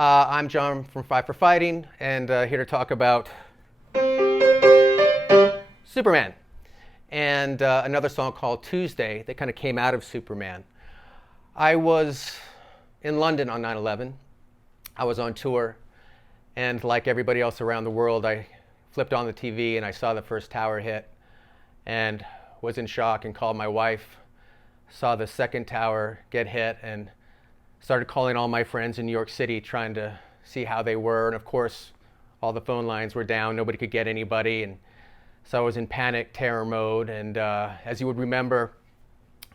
I'm John from Five for Fighting, and here to talk about Superman and another song called Tuesday that kind of came out of Superman. I was in London on 9/11. I was on tour, and like everybody else around the world, I flipped on the TV and I saw the first tower hit and was in shock and called my wife. Saw the second tower get hit and started calling all my friends in New York City trying to see how they were. And of course, all the phone lines were down. Nobody could get anybody. And so I was in panic terror mode. And as you would remember,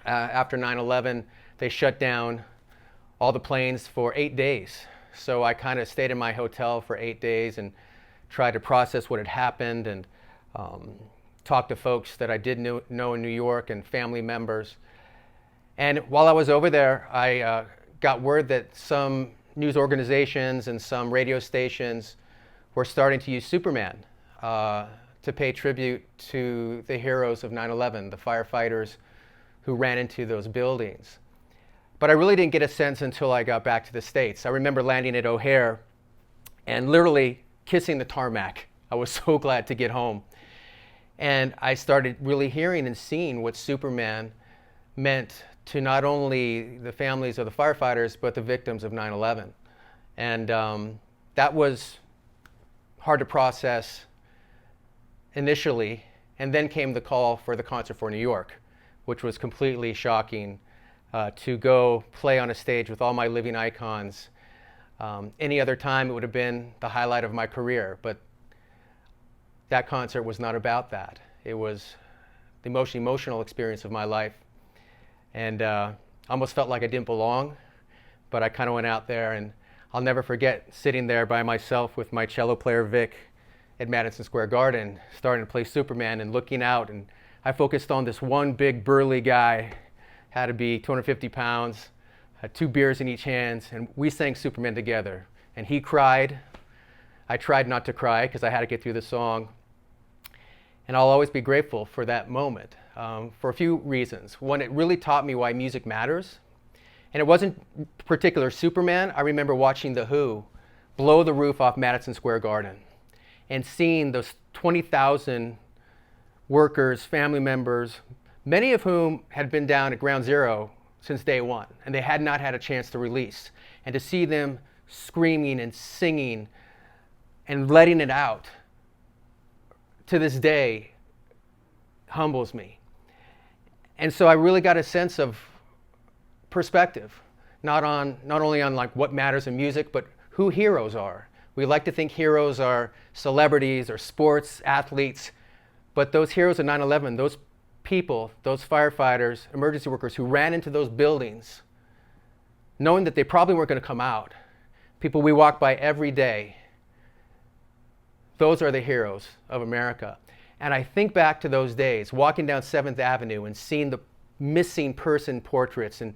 after 9/11, they shut down all the planes for 8 days. So I kind of stayed in my hotel for 8 days and tried to process what had happened and talk to folks that I did know in New York and family members. And while I was over there, I got word that some news organizations and some radio stations were starting to use Superman to pay tribute to the heroes of 9/11, the firefighters who ran into those buildings. But I really didn't get a sense until I got back to the States. I remember landing at O'Hare and literally kissing the tarmac. I was so glad to get home. And I started really hearing and seeing what Superman meant to not only the families of the firefighters, but the victims of 9/11. And that was hard to process initially. And then came the call for the concert for New York, which was completely shocking to go play on a stage with all my living icons. Any other time, it would have been the highlight of my career. But that concert was not about that. It was the most emotional experience of my life. And almost felt like I didn't belong, but I kind of went out there, and I'll never forget sitting there by myself with my cello player Vic at Madison Square Garden, starting to play Superman and looking out, and I focused on this one big burly guy, had to be 250 pounds, had 2 beers in each hand, and we sang Superman together. And he cried. I tried not to cry because I had to get through the song. And I'll always be grateful for that moment for a few reasons. One, it really taught me why music matters. And it wasn't particular Superman. I remember watching The Who blow the roof off Madison Square Garden and seeing those 20,000 workers, family members, many of whom had been down at ground zero since day one, and they had not had a chance to release. And to see them screaming and singing and letting it out, to this day, humbles me. And so I really got a sense of perspective, not only on like what matters in music, but who heroes are. We like to think heroes are celebrities or sports athletes, but those heroes of 9/11, those people, those firefighters, emergency workers who ran into those buildings, knowing that they probably weren't going to come out, people we walk by every day, those are the heroes of America. And I think back to those days, walking down 7th Avenue and seeing the missing person portraits and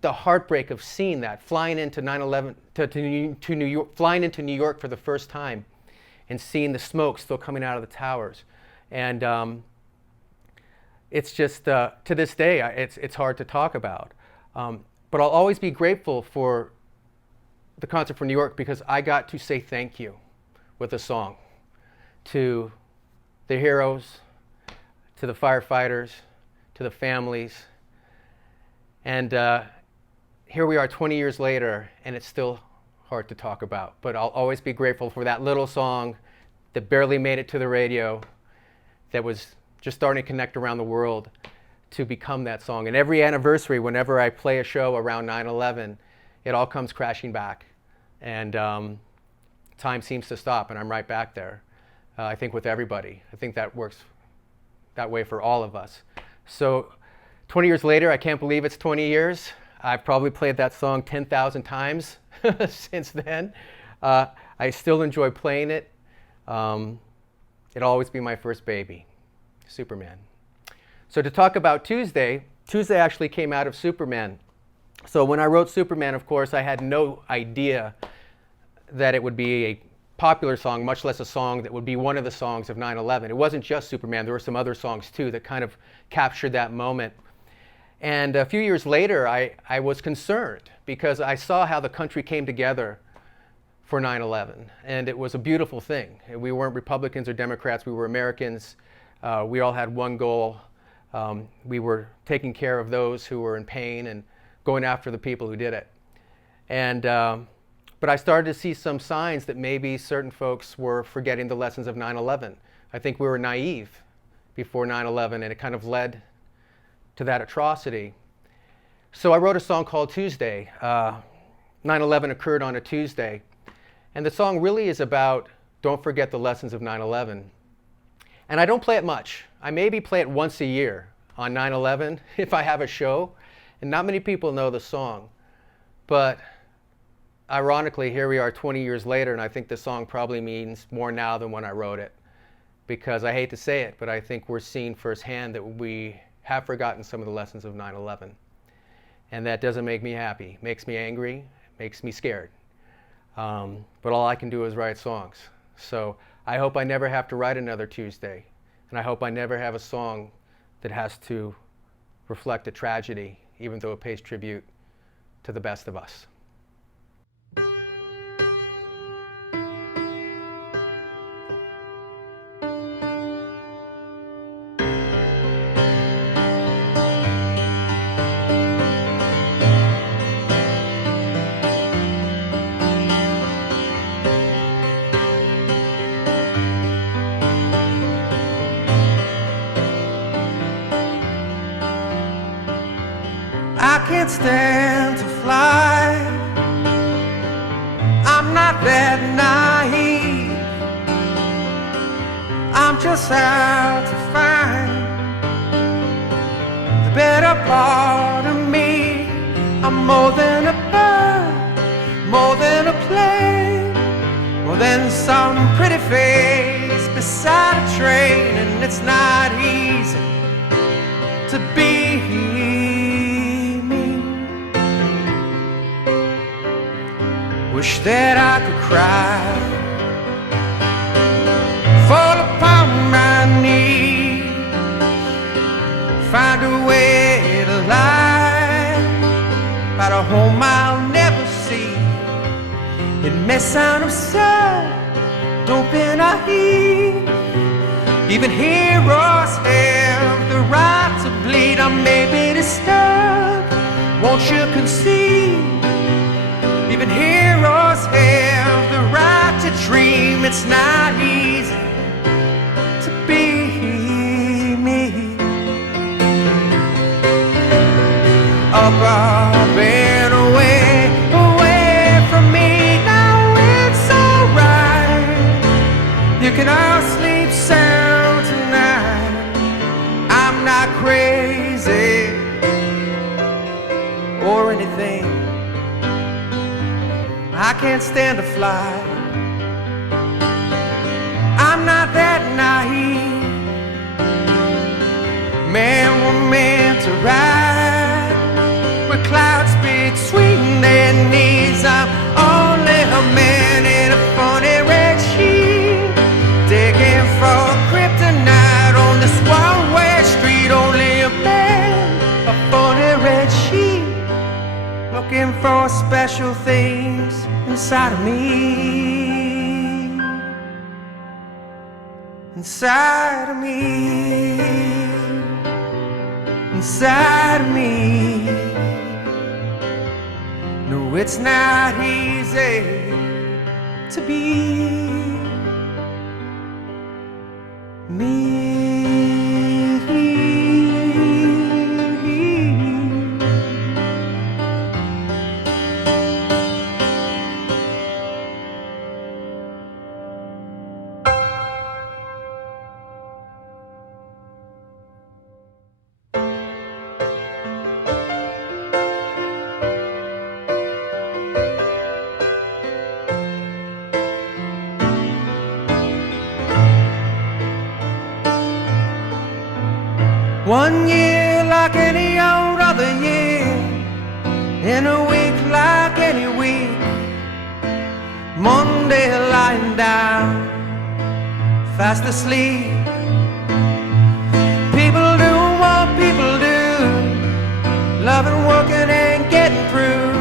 the heartbreak of seeing that, flying into 9/11 to New York, flying into New York for the first time and seeing the smoke still coming out of the towers. And it's just, to this day, it's hard to talk about. But I'll always be grateful for the concert for New York because I got to say thank you with a song to the heroes, to the firefighters, to the families. And here we are 20 years later, and it's still hard to talk about. But I'll always be grateful for that little song that barely made it to the radio, that was just starting to connect around the world to become that song. And every anniversary, whenever I play a show around 9/11, it all comes crashing back. And time seems to stop, and I'm right back there. I think with everybody. I think that works that way for all of us. So 20 years later, I can't believe it's 20 years. I've probably played that song 10,000 times since then. I still enjoy playing it. It'll always be my first baby, Superman. So to talk about Tuesday actually came out of Superman. So when I wrote Superman, of course, I had no idea that it would be a popular song, much less a song that would be one of the songs of 9/11. It wasn't just Superman. There were some other songs too that kind of captured that moment. And a few years later, I was concerned because I saw how the country came together for 9/11, and it was a beautiful thing. We weren't Republicans or Democrats, we were Americans. We all had one goal. We were taking care of those who were in pain and going after the people who did it. And but I started to see some signs that maybe certain folks were forgetting the lessons of 9/11. I think we were naive before 9/11, and it kind of led to that atrocity. So I wrote a song called Tuesday. 9/11 occurred on a Tuesday. And the song really is about don't forget the lessons of 9/11. And I don't play it much. I maybe play it once a year on 9/11 if I have a show. And not many people know the song. But ironically, here we are 20 years later, and I think the song probably means more now than when I wrote it. Because I hate to say it, but I think we're seeing firsthand that we have forgotten some of the lessons of 9/11. And that doesn't make me happy. It makes me angry. It makes me scared. But all I can do is write songs. So I hope I never have to write another Tuesday. And I hope I never have a song that has to reflect a tragedy, even though it pays tribute to the best of us. I can't stand to fly. I'm not that naive. I'm just out to find the better part of me. I'm more than a bird, more than a plane, more than some pretty face beside a train. And it's not easy to be wish that I could cry, fall upon my knees, find a way to lie about a home I'll never see. It may sound absurd, don't be naive. Even heroes have the right to bleed. I may be disturbed, won't you concede? Even heroes have the right to dream. It's not easy to be me. Up, up and away, away from me. Now it's alright. You can all sleep sound tonight. I'm not crazy or anything. I can't stand to fly. I'm not that naive. Man, we're meant to ride with clouds between their knees. I'm only a man in a funny red sheet, digging for kryptonite on this one-way street. Only a man, a funny red sheet, looking for special things inside of me, inside of me, inside of me. No, it's not easy to be me. One year like any old other year, in a week like any week. Monday lying down, fast asleep. People doing what people do, loving, working and getting through.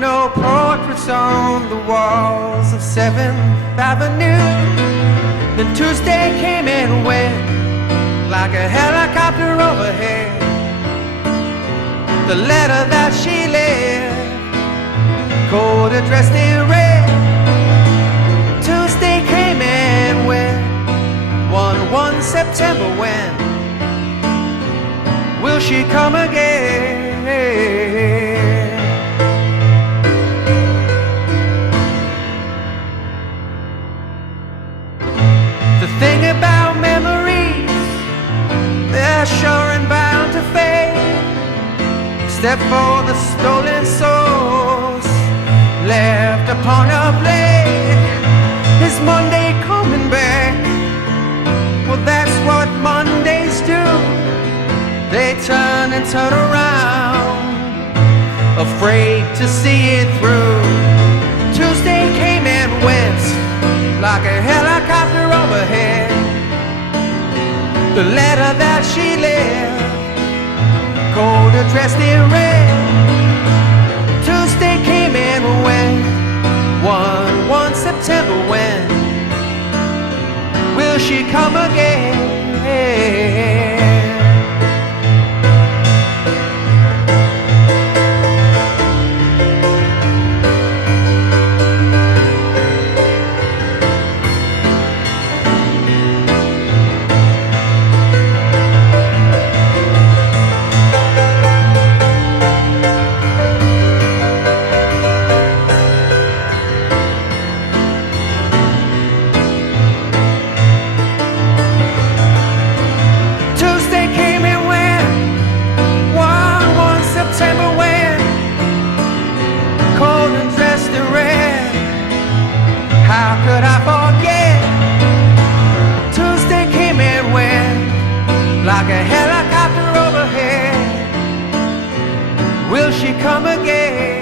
No portraits marks on the walls of 7th Avenue. Then Tuesday came and went like a helicopter overhead. The letter that she left, cold addressed in red. Tuesday came and went, 1 September when will she come again? The thing about memories, they're sure and bound to fade, except for the stolen souls left upon a blade. Is Monday coming back? Well, that's what Mondays do. They turn and turn around, afraid to see it through. Tuesday came and went like a helicopter overhead. The letter that she left, cold addressed in red. Tuesday came and went, 1 September when will she come again? How could I forget? Tuesday came and went like a helicopter overhead. Will she come again?